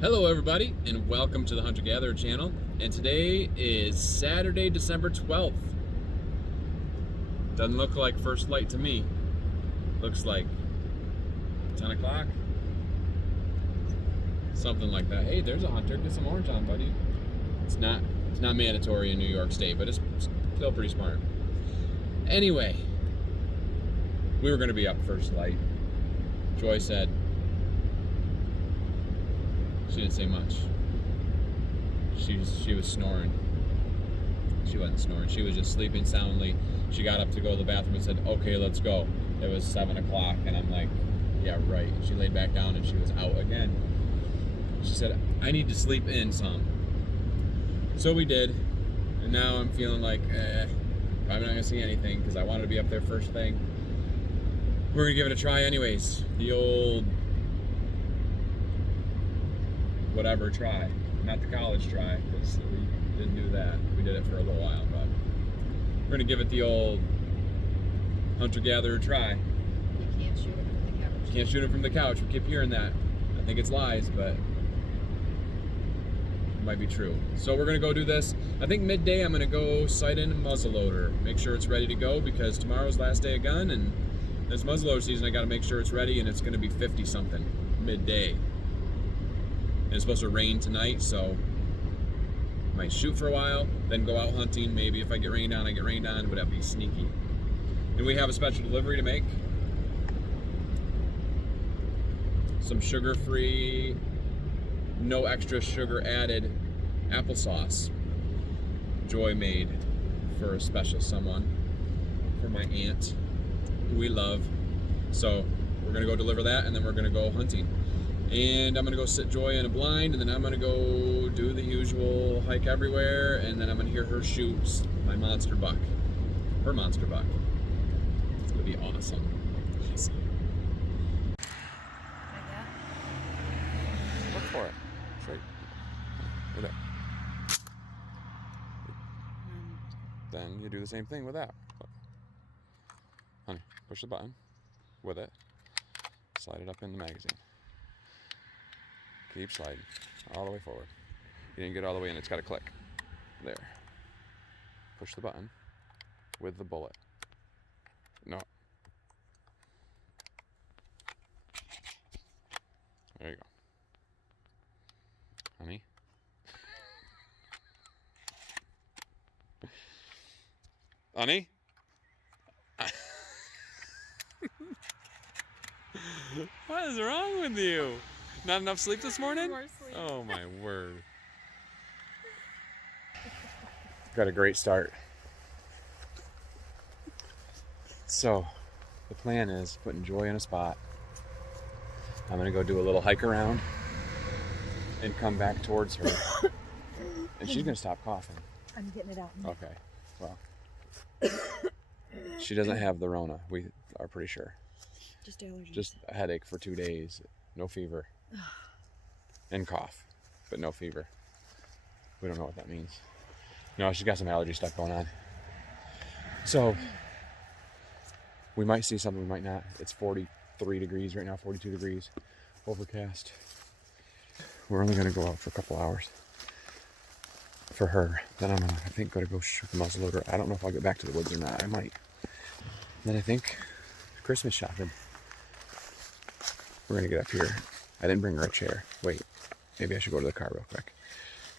Hello everybody and welcome to the Hunter Gatherer channel, and today is Saturday, December 12th. Doesn't look like first light to me. Looks like 10 o'clock. Something like that. Hey, there's a hunter. Get some orange on, buddy. It's not mandatory in New York State, but it's still pretty smart. Anyway, we were going to be up first light. Joy said, she didn't say much. She was snoring. She wasn't snoring. She was just sleeping soundly. She got up to go to the bathroom and said, "Okay, let's go." It was 7 o'clock, and I'm like, "Yeah, right." She laid back down, and she was out again. She said, "I need to sleep in some." So we did, and now I'm feeling like, probably not gonna see anything because I wanted to be up there first thing. We're gonna give it a try anyways. The old whatever try, not the college try, because we didn't do that. We did it for a little while, but we're gonna give it the old hunter-gatherer try. You can't shoot it from the couch. You can't shoot it from the couch. We keep hearing that. I think it's lies, but it might be true. So we're gonna go do this. I think midday I'm gonna go sight in a muzzleloader, make sure it's ready to go, because tomorrow's last day of gun, and this muzzleloader season I gotta make sure it's ready, and it's gonna be 50 something midday. And it's supposed to rain tonight, so I might shoot for a while, then go out hunting. Maybe if I get rained on, I get rained on, but that'd be sneaky. And we have a special delivery to make. Some sugar-free, no extra sugar added applesauce Joy made for a special someone, for my aunt, who we love. So we're gonna go deliver that, and then we're gonna go hunting. And I'm gonna go sit Joy in a blind, and then I'm gonna go do the usual hike everywhere, and then I'm gonna hear her shoot my monster buck. Her monster buck. It's gonna be awesome. Awesome. Like that? Look for it. Straight. Right there. Then you do the same thing with that. Look. Honey, push the button with it. Slide it up in the magazine. Keep sliding all the way forward. You didn't get all the way in, it's got to click. There. Push the button with the bullet. No. There you go. Honey. Honey? What is wrong with you? Not enough sleep this morning? More sleep. Oh my word. Got a great start. So, the plan is putting Joy in a spot. I'm gonna go do a little hike around and come back towards her. And she's gonna stop coughing. I'm getting it out. Okay, well. She doesn't have the Rona, we are pretty sure. Just allergies. Just a headache for 2 days, no fever. And cough, but no fever. We don't know what that means. No, she's got some allergy stuff going on. So, we might see something, we might not. It's 43 degrees right now, 42 degrees, overcast. We're only gonna go out for a couple hours for her. Then I'm gonna, I think, gotta go shoot the muzzleloader. I don't know if I'll get back to the woods or not, I might. Then I think Christmas shopping. We're gonna get up here. I didn't bring her a chair. Wait, maybe I should go to the car real quick.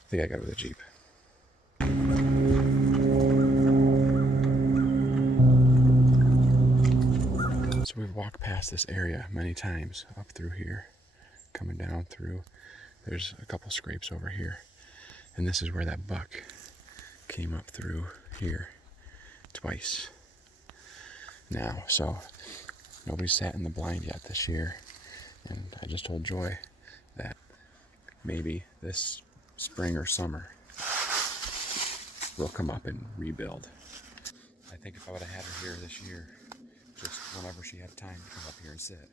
I think I got it with a Jeep. So we've walked past this area many times, up through here, coming down through. There's a couple scrapes over here. And this is where that buck came up through here twice now. So nobody's sat in the blind yet this year. And I just told Joy that maybe this spring or summer we'll come up and rebuild. I think if I would have had her here this year, just whenever she had time to come up here and sit,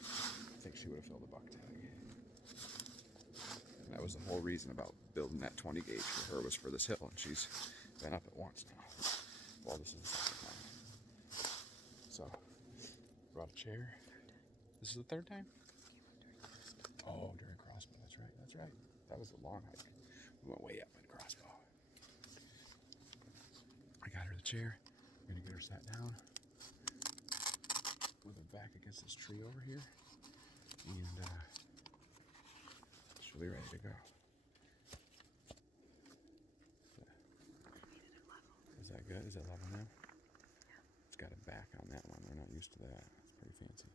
I think she would have filled a buck tag. And that was the whole reason about building that 20 gauge for her, was for this hill, and she's been up it once now. Well, this is the second time. So, brought a chair. This is the third time? Oh, during Crossman, that's right. That's right. That was a long hike. We went way up in Crossbow. I got her the chair. I'm gonna get her sat down with her back against this tree over here, and she'll be ready to go. Is that good? Is it level now? It's got a back on that one. We're not used to that. It's pretty fancy.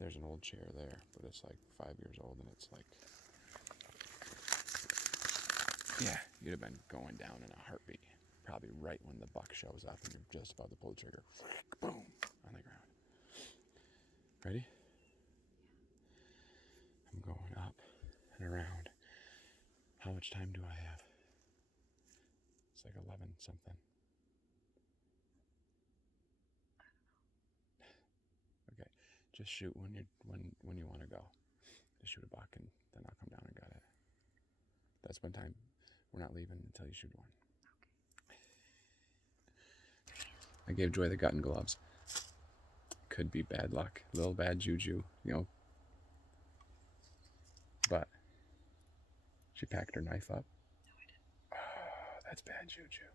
There's an old chair there, but it's like 5 years old, and it's like, yeah, you'd have been going down in a heartbeat. Probably right when the buck shows up and you're just about to pull the trigger. Boom, on the ground. Ready? I'm going up and around. How much time do I have? It's like 11 something. Okay, just shoot when you want to go. Just shoot a buck, and then I'll come down and get it. That's one time. We're not leaving until you shoot one. I gave Joy the gun gloves. Could be bad luck, a little bad juju, you know. But she packed her knife up. No, I didn't. Oh, that's bad juju.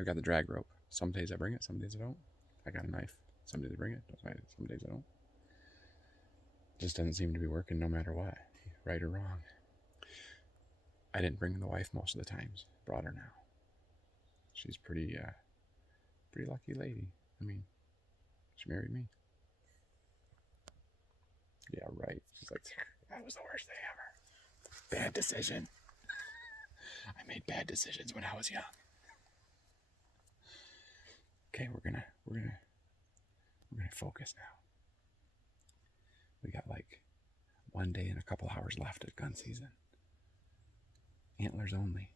I've got the drag rope. Some days I bring it, some days I don't. I got a knife. Some days I bring it, some days I don't. Just doesn't seem to be working no matter what, right or wrong. I didn't bring the wife most of the times. Brought her now. She's pretty lucky lady. I mean, she married me. Yeah, right. She's like, that was the worst thing ever. Bad decision. I made bad decisions when I was young. Okay, we're gonna focus now. We got like 1 day and a couple hours left of gun season. Antlers only.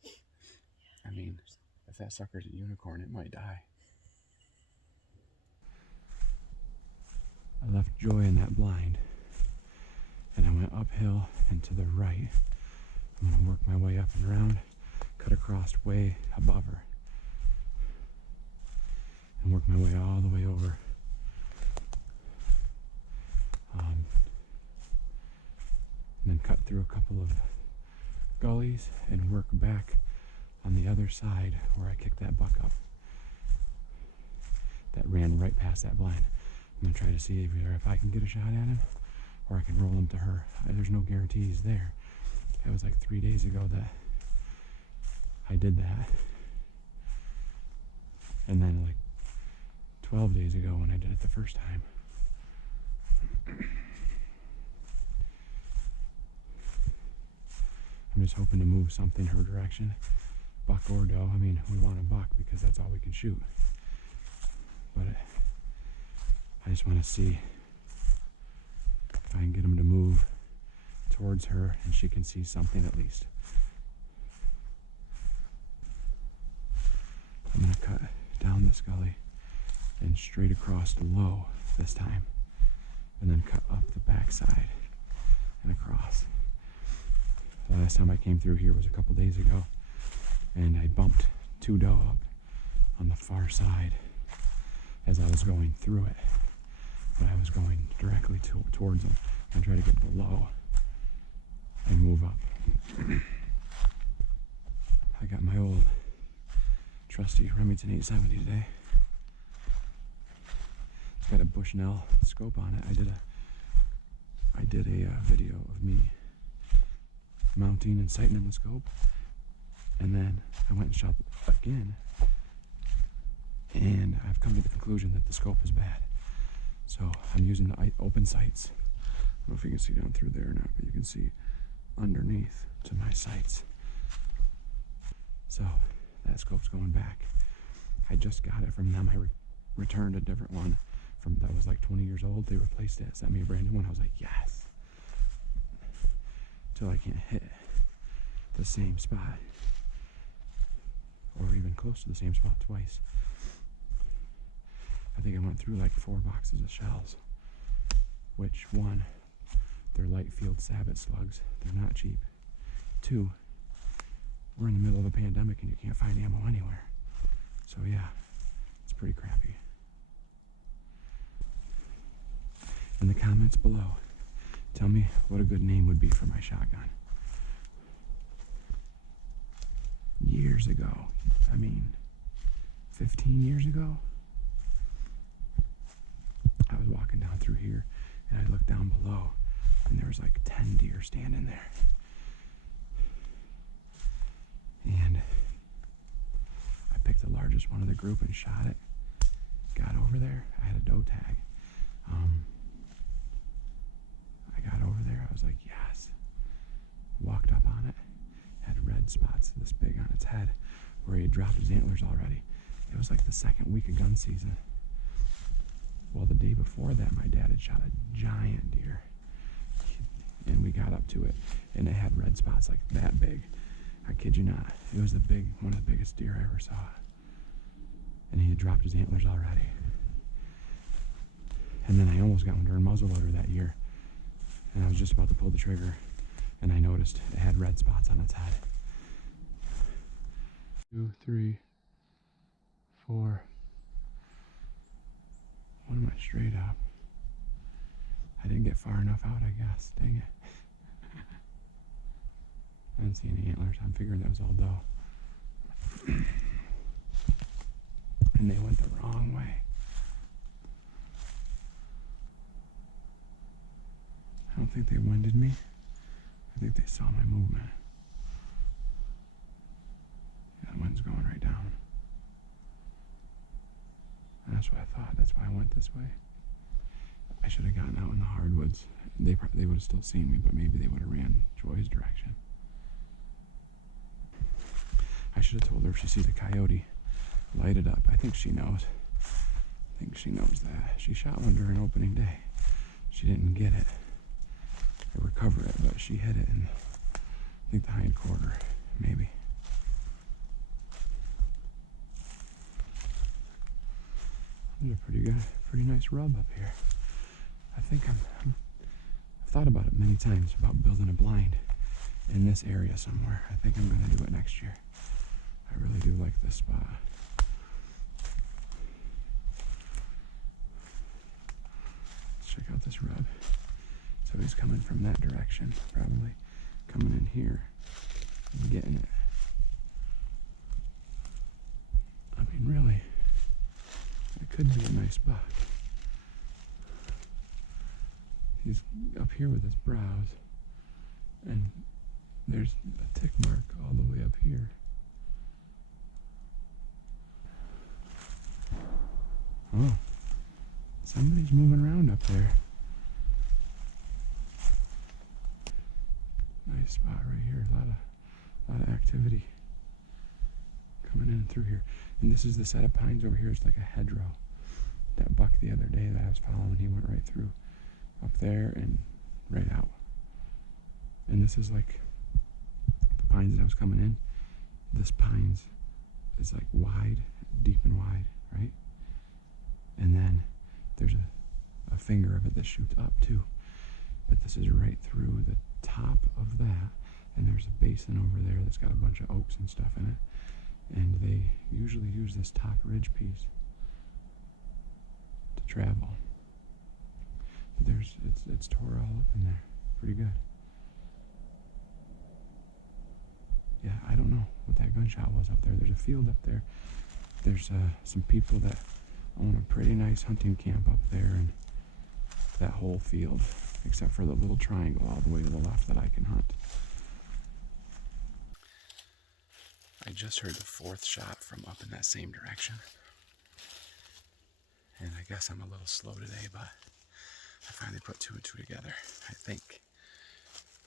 I mean, if that sucker's a unicorn, it might die. I left Joy in that blind, and I went uphill and to the right. I'm gonna work my way up and around, cut across way above her, and work my way all the way over. And then cut through a couple of gullies and work back on the other side where I kicked that buck up. That ran right past that blind. I'm gonna try to see if I can get a shot at him, or I can roll him to her. There's no guarantees there. It was like 3 days ago that I did that. And then like 12 days ago when I did it the first time. I'm just hoping to move something her direction. Buck or doe. I mean, we want a buck because that's all we can shoot. But I just want to see if I can get him to move towards her and she can see something at least. I'm going to cut down this gully and straight across low this time, and then cut up the backside and across. The last time I came through here was a couple days ago, and I bumped 2 doe up on the far side as I was going through it, but I was going directly towards them and try to get below and move up. I got my old trusty Remington 870 today. It's got a Bushnell scope on it. I did a video of me mounting and sighting in the scope, and then I went and shot again, and I've come to the conclusion that the scope is bad. So I'm using the open sights. I don't know if you can see down through there or not, but you can see underneath to my sights. So that scope's going back. I just got it from them. I returned a different one that was like 20 years old. They replaced it, sent me a brand new one. I was like, yes. Till I can't hit the same spot, or even close to the same spot twice. I think I went through like 4 boxes of shells, which, 1, they're light field Sabot slugs. They're not cheap. 2, we're in the middle of a pandemic and you can't find ammo anywhere. So yeah, it's pretty crappy. In the comments below, Tell me what a good name would be for my shotgun. Years ago, 15 years ago, I was walking down through here and I looked down below and there was like 10 deer standing there. And I picked the largest one of the group and shot it. Got over there, I had a doe tag. I got over there, I was like, yes. Walked up on it, had red spots this big on its head where he had dropped his antlers already. It was like the second week of gun season. Well, the day before that, my dad had shot a giant deer. And we got up to it, and it had red spots like that big. I kid you not. It was one of the biggest deer I ever saw. And he had dropped his antlers already. And then I almost got one during muzzleloader that year. And I was just about to pull the trigger, and I noticed it had red spots on its head. 2, 3, 4. One went straight up. I didn't get far enough out, I guess. Dang it. I didn't see any antlers. I'm figuring that was all doe. And they went the wrong way. I don't think they winded me. I think they saw my movement. Yeah, the wind's going right down. And that's what I thought. That's why I went this way. I should have gotten out in the hardwoods. They would have still seen me, but maybe they would have ran Joy's direction. I should have told her if she sees a coyote, light it up. I think she knows. I think she knows that. She shot one during opening day. She didn't get it or recover it, but she hit it in, I think, the hind quarter, maybe. There's a pretty nice rub up here. I think I've thought about it many times about building a blind in this area somewhere. I think I'm going to do it next year. I really do like this spot. Let's check out this rub. So he's coming from that direction, probably coming in here and getting it. I mean, really, it could be a nice buck. He's up here with his brows, and there's a tick mark all the way up here. Oh, somebody's moving around up there. Nice spot right here. A lot of activity coming in through here. And this is the set of pines over here. It's like a hedgerow. That buck the other day that I was following, he went right through up there and right out. And this is like the pines that I was coming in. This pines is like wide, deep and wide, right? And then there's a finger of it that shoots up too. But this is right through the top of that, and there's a basin over there that's got a bunch of oaks and stuff in it. And they usually use this top ridge piece to travel. But it's tore all up in there. Pretty good. Yeah, I don't know what that gunshot was up there. There's a field up there. There's some people that own a pretty nice hunting camp up there, and that whole field, except for the little triangle all the way to the left that I can hunt. I just heard the fourth shot from up in that same direction. And I guess I'm a little slow today, but I finally put 2 and 2 together, I think,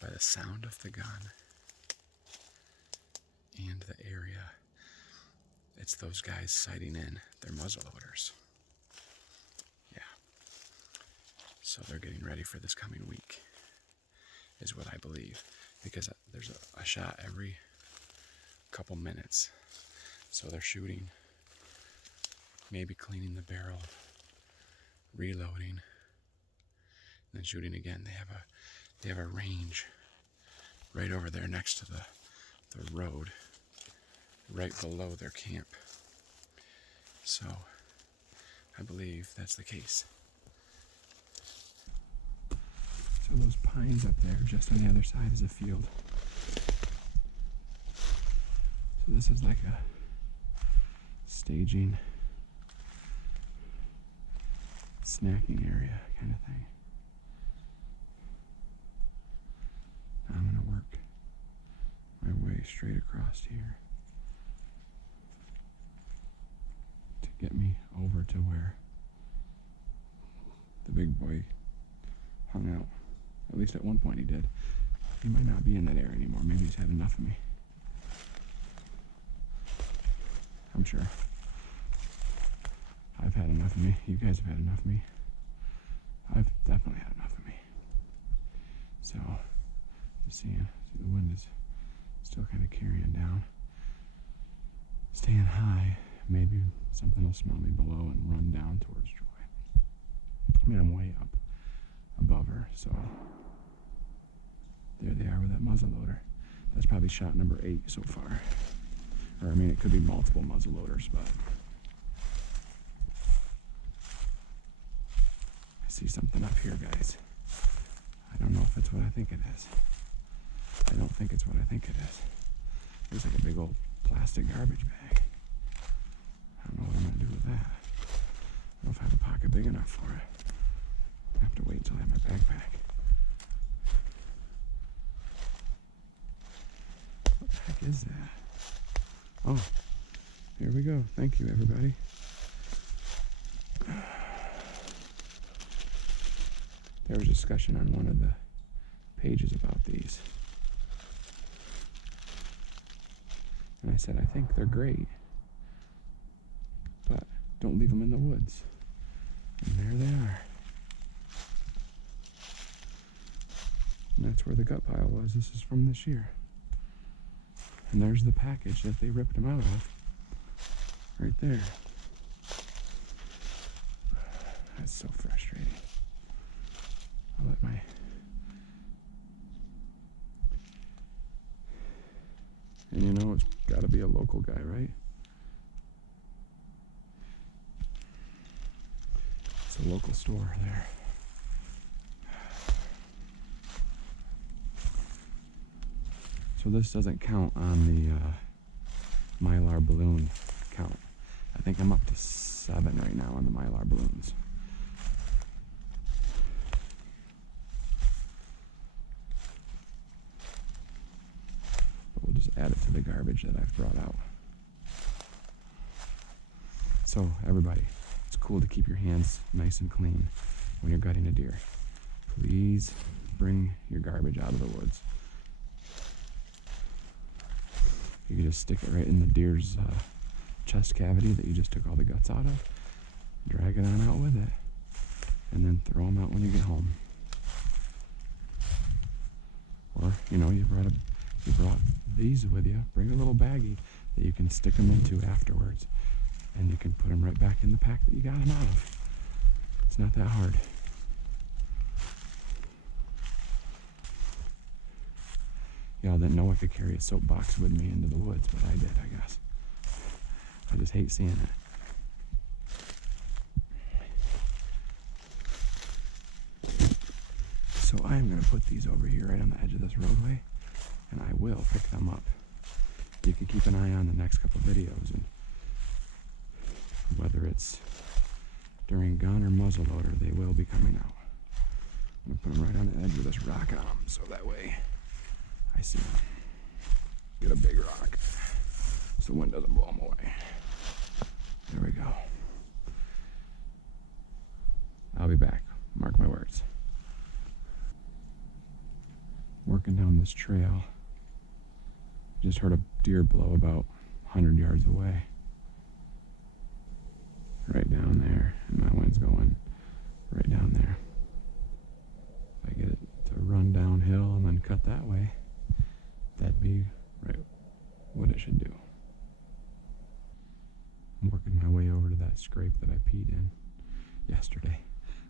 by the sound of the gun and the area. It's those guys sighting in their muzzleloaders. Yeah. So they're getting ready for this coming week, is what I believe, because there's a shot every couple minutes. So they're shooting, maybe cleaning the barrel, reloading, and then shooting again. They have a range right over there next to the road, right below their camp. So I believe that's the case. So those pines up there. Just on the other side is a field. So this is like a staging, snacking area kind of thing. Now I'm gonna work my way straight across here to get me over to where the big boy hung out. At least at one point he did. He might not be in that area anymore. Maybe he's had enough of me. I'm sure. I've had enough of me. You guys have had enough of me. I've definitely had enough of me. So, just seeing, the wind is still kind of carrying down. Staying high, maybe something will smell me below and run down towards Joy. I mean, I'm way up above her, so there they are with that muzzleloader. That's probably shot number 8 so far. Or, I mean, it could be multiple muzzleloaders, but I see something up here, guys. I don't know if it's what I think it is. I don't think it's what I think it is. Looks like a big old plastic garbage bag. I don't know what I'm going to do with that. I don't know if I have a pocket big enough for it. I have to wait until I have my backpack. What the heck is that? Oh, here we go. Thank you, everybody. There was discussion on one of the pages about these. And I said, I think they're great, but don't leave them in the woods. And there they are. And that's where the gut pile was. This is from this year. And there's the package that they ripped them out of. Right there. That's so frustrating. I'll let my... And you know, it's gotta be a local guy, right? It's a local store there. So this doesn't count on the Mylar balloon count. I think I'm up to 7 right now on the Mylar balloons. But we'll just add it to the garbage that I've brought out. So everybody, it's cool to keep your hands nice and clean when you're gutting a deer. Please bring your garbage out of the woods. You can just stick it right in the deer's chest cavity that you just took all the guts out of. Drag it on out with it. And then throw them out when you get home. Or, you know, you brought these with you. Bring a little baggie that you can stick them into afterwards. And you can put them right back in the pack that you got them out of. It's not that hard. Y'all didn't know I could carry a soapbox with me into the woods, but I did, I guess. I just hate seeing it. So I'm going to put these over here right on the edge of this roadway, and I will pick them up. You can keep an eye on the next couple videos, and whether it's during gun or muzzleloader, they will be coming out. I'm going to put them right on the edge with this rock on them, so that way I see them. Get a big rock so the wind doesn't blow them away. There we go. I'll be back. Mark my words. Working down this trail. Just heard a deer blow about 100 yards away. Right down there. And my wind's going right down there. If I get it to run downhill and then cut that way, that'd be right what it should do. I'm working my way over to that scrape that I peed in yesterday.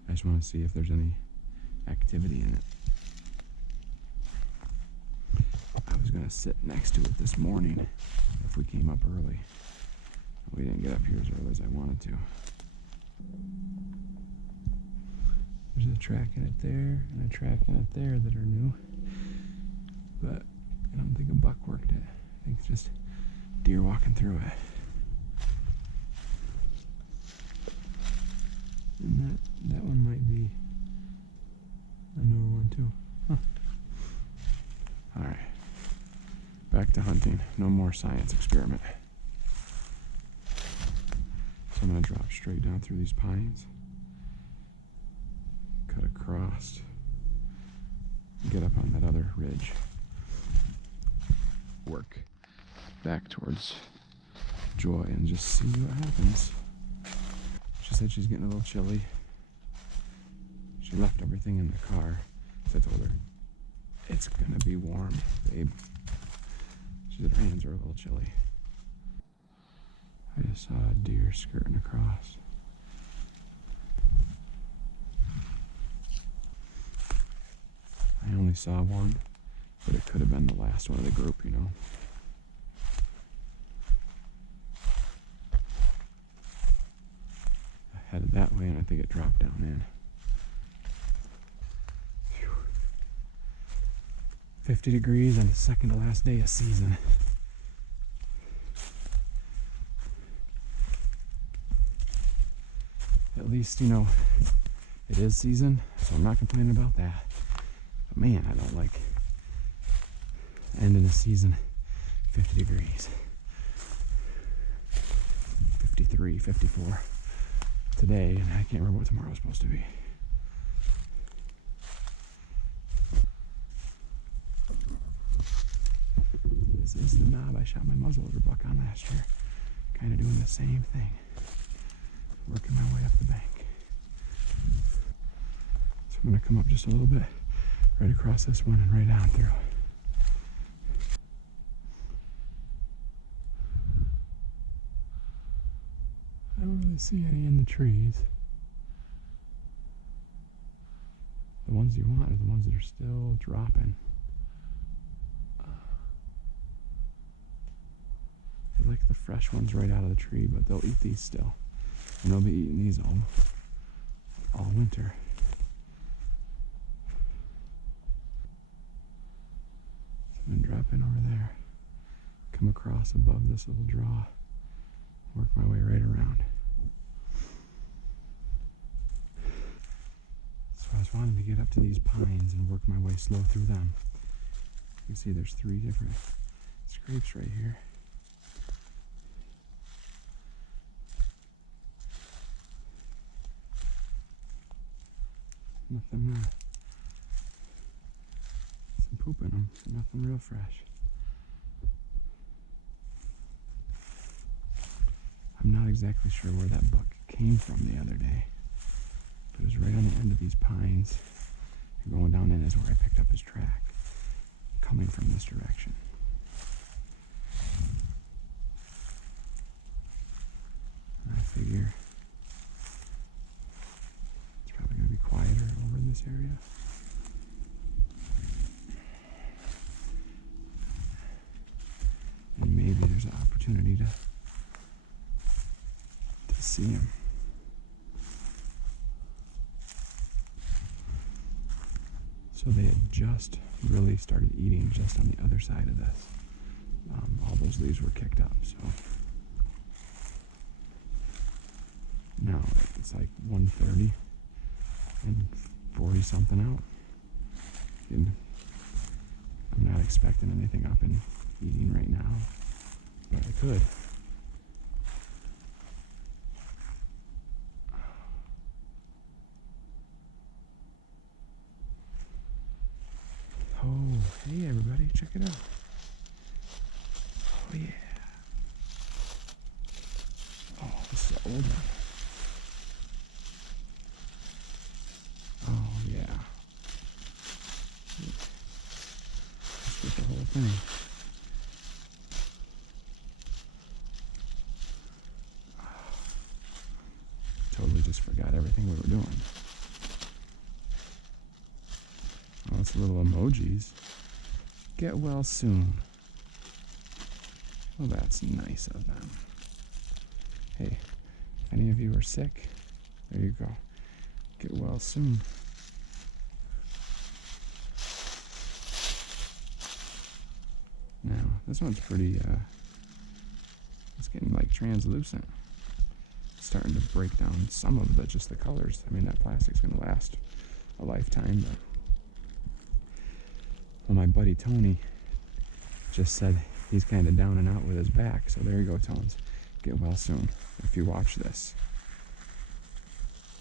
I just want to see if there's any activity in it. I was going to sit next to it this morning if we came up early. We didn't get up here as early as I wanted to. There's a track in it there and a track in it there that are new. But I don't think a buck worked it. I think it's just deer walking through it. And that one might be a newer one too. Huh. Alright. Back to hunting. No more science experiment. So I'm going to drop straight down through these pines. Cut across. Get up on that other ridge. Work back towards Joy and just see what happens. She said she's getting a little chilly. She left everything in the car. So I told her, it's gonna be warm, babe. She said her hands are a little chilly. I just saw a deer skirting across. I only saw one, but it could have been the last one of the group, you know. I headed that way and I think it dropped down in. Phew. 50 degrees on the second to last day of season. At least, you know, it is season, so I'm not complaining about that. But man, I don't like ending the season 50 degrees. 53, 54 today, and I can't remember what tomorrow's supposed to be. This is the knob I shot my muzzleloader buck on last year. Kind of doing the same thing. Working my way up the bank. So I'm going to come up just a little bit, right across this one and right down through. I don't really see any in the trees. The ones you want are the ones that are still dropping. I like the fresh ones right out of the tree, but they'll eat these still. And they'll be eating these all winter. So I'm gonna drop in over there, come across above this little draw, work my way right around. So I was wanting to get up to these pines and work my way slow through them. You can see there's 3 different scrapes right here. Nothing, some poop in them, nothing real fresh. I'm not exactly sure where that buck came from the other day, but it was right on the end of these pines. And going down in is where I picked up his track, coming from this direction. I figure it's probably going to be quieter over in this area. And maybe there's an opportunity to see him. So they had just really started eating just on the other side of this. All those leaves were kicked up, so now it's like 1:30 and 40 something out. And I'm not expecting anything up and eating right now, but I could. Oh, hey everybody, check it out. Oh yeah. Oh, this is an old one. Oh yeah. Let's get the whole thing. Totally just forgot everything we were doing. Oh, it's little emojis. Get well soon. Well, that's nice of them. Hey, if any of you are sick, there you go. Get well soon. This one's pretty, it's getting like translucent. It's starting to break down some of the colors. I mean, that plastic's gonna last a lifetime, but well, my buddy Tony just said he's kind of down and out with his back. So there you go, Tones. Get well soon. If you watch this,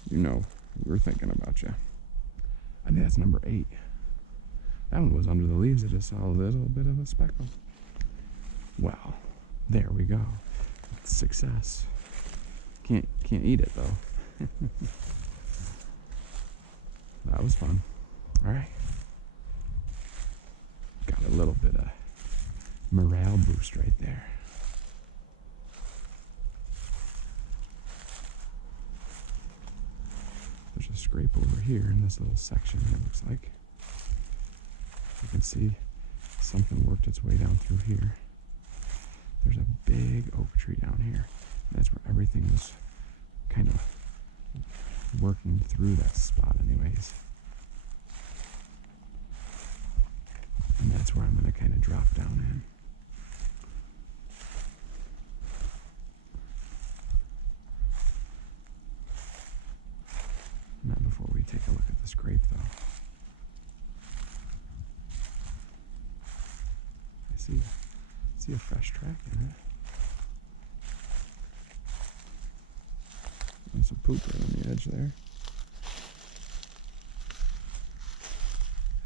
you know we're thinking about you. I think that's number 8. That one was under the leaves. I just saw a little bit of a speckle. Well, there we go. Success. Can't eat it though. That was fun. All right. Got a little bit of morale boost right there. There's a scrape over here in this little section, it looks like. You can see something worked its way down through here. There's a big oak tree down here. That's where everything was kind of working through that spot anyways. And that's where I'm going to kind of drop down in. Not before we take a look at the scrape though. I see a fresh track in it. And some poop right on the edge there.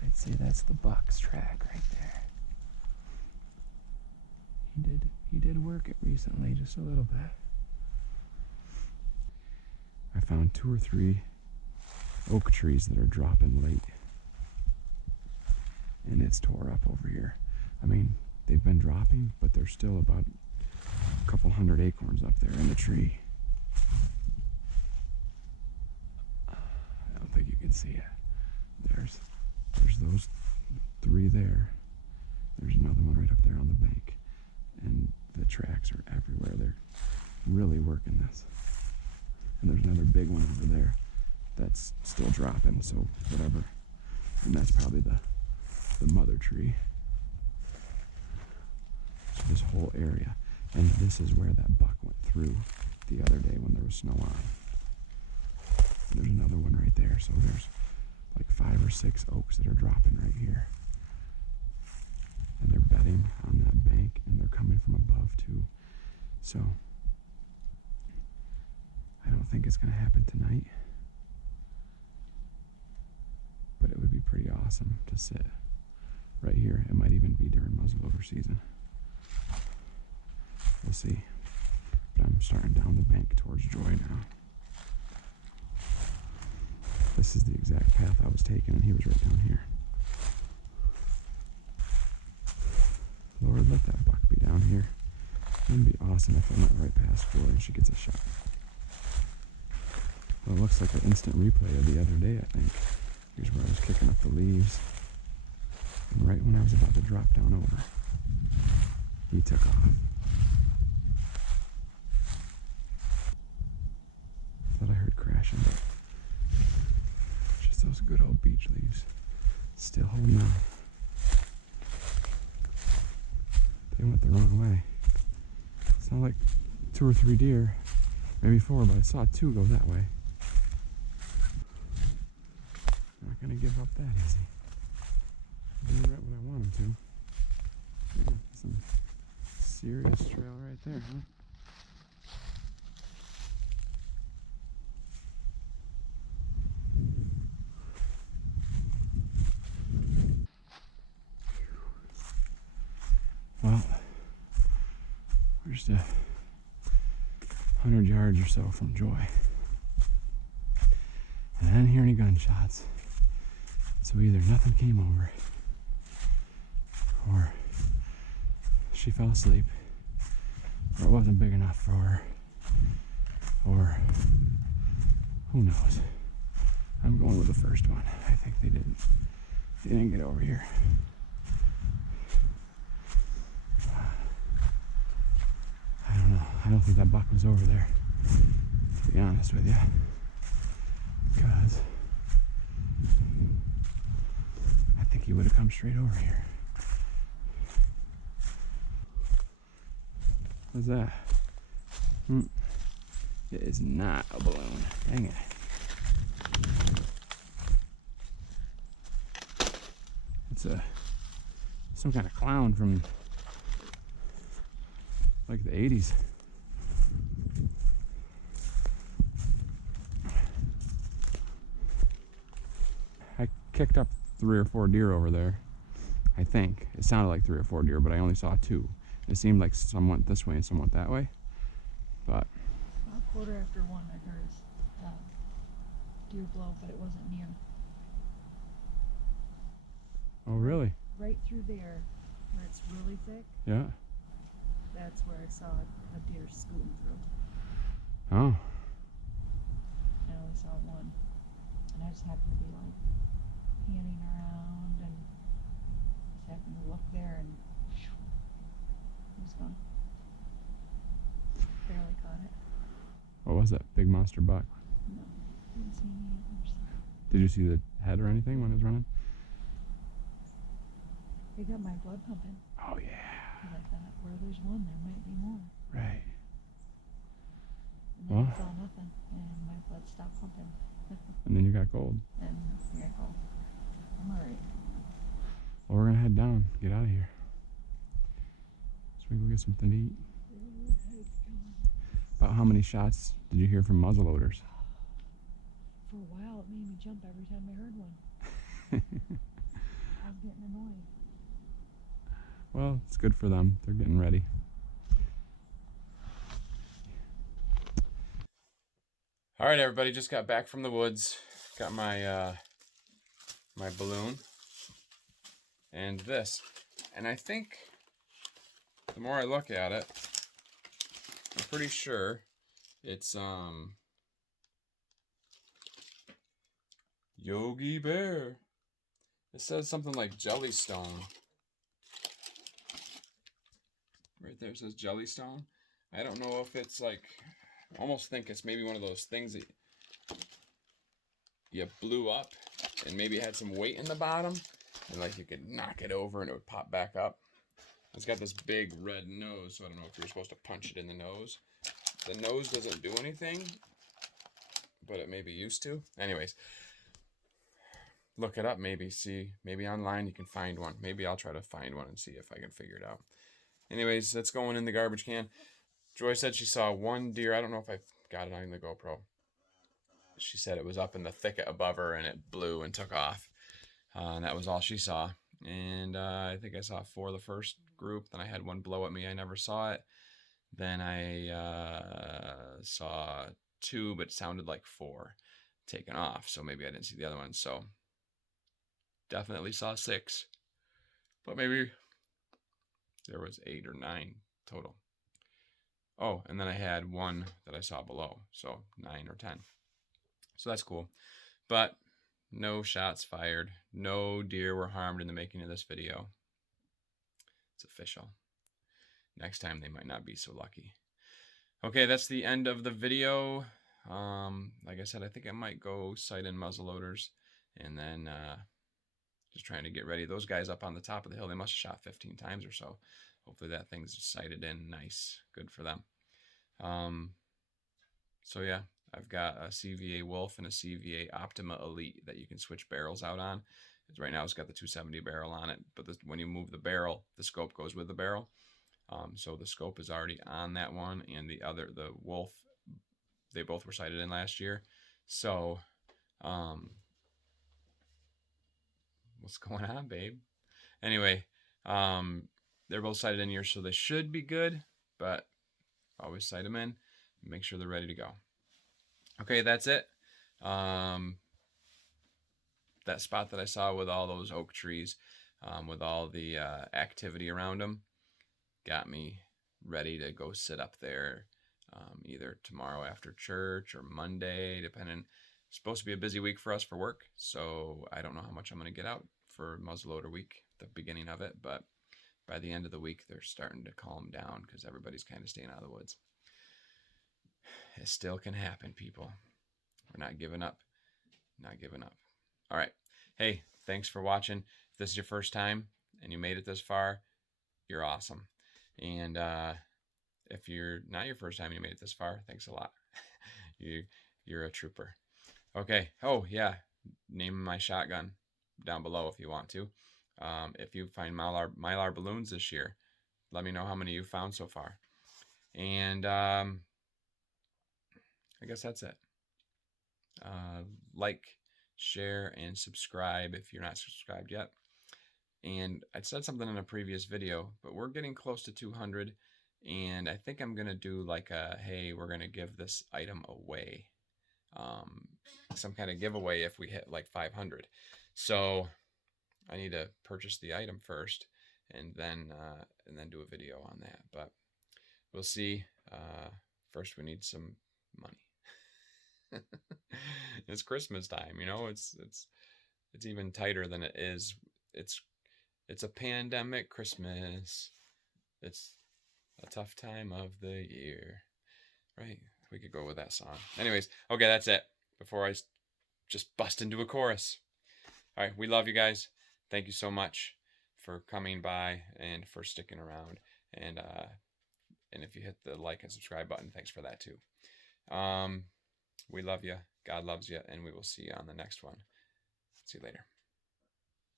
I'd say that's the buck's track right there. He did work it recently, just a little bit. I found 2 or 3 oak trees that are dropping late. And it's tore up over here. I mean, they've been dropping, but there's still about a couple hundred acorns up there in the tree. I don't think you can see it. There's those 3 there. There's another one right up there on the bank. And the tracks are everywhere. They're really working this. And there's another big one over there that's still dropping, so whatever. And that's probably the mother tree. So this whole area. And this is where that buck went through the other day when there was snow on. And there's another one right there. So there's like 5 or 6 oaks that are dropping right here. And they're bedding on that bank, and they're coming from above too. So I don't think it's going to happen tonight, but it would be pretty awesome to sit right here. It might even be during muzzleloader season. We'll see. But I'm starting down the bank towards Joy now. This is the exact path I was taking, and he was right down here. Lord, let that buck be down here. It'd be awesome if I went right past Joy and she gets a shot. Well, it looks like an instant replay of the other day, I think. Here's where I was kicking up the leaves. And right when I was about to drop down over, he took off. Thought I heard crashing, but just those good old beech leaves still holding on. They went the wrong way. It's not like 2 or 3 deer, maybe 4, but I saw 2 go that way. Not gonna give up that easy. Doing right what I want him to. Yeah, some serious trail right there, huh? Well, we're just 100 yards or so from Joy. And I didn't hear any gunshots. So either nothing came over, or she fell asleep, or it wasn't big enough for her, or who knows. I'm going with the first one. I think they didn't get over here. I don't know. I don't think that buck was over there, to be honest with you. Because I think he would have come straight over here. What's that? It is not a balloon. Dang it. It's some kind of clown from like the 80s. I kicked up 3 or 4 deer over there. I think it sounded like 3 or 4 deer, but I only saw 2. It seemed like some went this way and some went that way. But About 1:15, I heard deer blow, but it wasn't near. oh really? Right through there, where it's really thick, Yeah. that's where I saw a deer scooting through. Oh. I only saw one. And I just happened to be like panning around and just happened to look there and it was gone. Barely caught it. What was that? Big monster buck. No, didn't see any antlers. Did you see the head or anything when it was running? It got my blood pumping. Oh yeah. Because I thought, where there's one, there might be more. Right. And then Well. I saw nothing, and my blood stopped pumping. And then you got gold. And here I go. I'm alright. Well, we're gonna head down. Get out of here. So we can go get something to eat. About how many shots did you hear from muzzleloaders? For a while, it made me jump every time I heard one. I was getting annoyed. Well, it's good for them. They're getting ready. All right, everybody, just got back from the woods. Got my my balloon and this. And I think the more I look at it, I'm pretty sure it's Yogi Bear. It says something like Jellystone. Right there it says Jellystone. I don't know if it's like, I almost think it's maybe one of those things that you blew up and maybe had some weight in the bottom and like you could knock it over and it would pop back up. It's got this big red nose, so I don't know if you're supposed to punch it in the nose. The nose doesn't do anything, but it maybe used to. Anyways, look it up, maybe see, maybe online you can find one. Maybe I'll try to find one and see if I can figure it out. Anyways, that's going in the garbage can. Joy said she saw one deer. I don't know if I got it on the GoPro. She said it was up in the thicket above her and it blew and took off. And that was all she saw. And I think I saw 4 the first group. Then I had one blow at me. I never saw it. Then I saw 2, but it sounded like 4 taken off. So maybe I didn't see the other one. So definitely saw 6. But maybe there was 8 or 9 total. Oh, and then I had 1 that I saw below. So 9 or 10. So that's cool. But no shots fired. No deer were harmed in the making of this video. It's official. Next time they might not be so lucky. Okay, that's the end of the video. Like I said, I think I might go sight in muzzleloaders and then just trying to get ready. Those guys up on the top of the hill, they must have shot 15 times or so. Hopefully that thing's sighted in nice. Good for them. So yeah, I've got a CVA Wolf and a CVA Optima Elite that you can switch barrels out on. Right now it's got the 270 barrel on it, but when you move the barrel, the scope goes with the barrel. So the scope is already on that one, and the Wolf, they both were sighted in last year. So, what's going on, babe? Anyway, they're both sighted in here, so they should be good, but always sight them in. Make sure they're ready to go. Okay, that's it. That spot that I saw with all those oak trees, with all the activity around them, got me ready to go sit up there either tomorrow after church or Monday, depending. It's supposed to be a busy week for us for work, so I don't know how much I'm going to get out for muzzleloader week, the beginning of it, but by the end of the week, they're starting to calm down because everybody's kind of staying out of the woods. It still can happen, people. We're not giving up. Not giving up. All right. Hey, thanks for watching. If this is your first time and you made it this far, you're awesome. And If you're not your first time you made it this far, thanks a lot. You're a trooper. Okay. Oh yeah, name my shotgun down below if you want to. If you find mylar balloons this year, let me know how many you found so far. And I guess that's it. Like, share, and subscribe if you're not subscribed yet. And I said something in a previous video, but we're getting close to 200, and I think I'm gonna do like a, hey, we're gonna give this item away, some kind of giveaway if we hit like 500. So I need to purchase the item first, and then do a video on that. But we'll see. First, we need some money. It's Christmas time, you know. It's even tighter than it is. It's a pandemic Christmas. It's a tough time of the year, right? We could go with that song. Anyways, okay, that's it. Before I just bust into a chorus. All right, we love you guys. Thank you so much for coming by and for sticking around. And if you hit the like and subscribe button, thanks for that too. We love you. God loves you, and we will see you on the next one. See you later.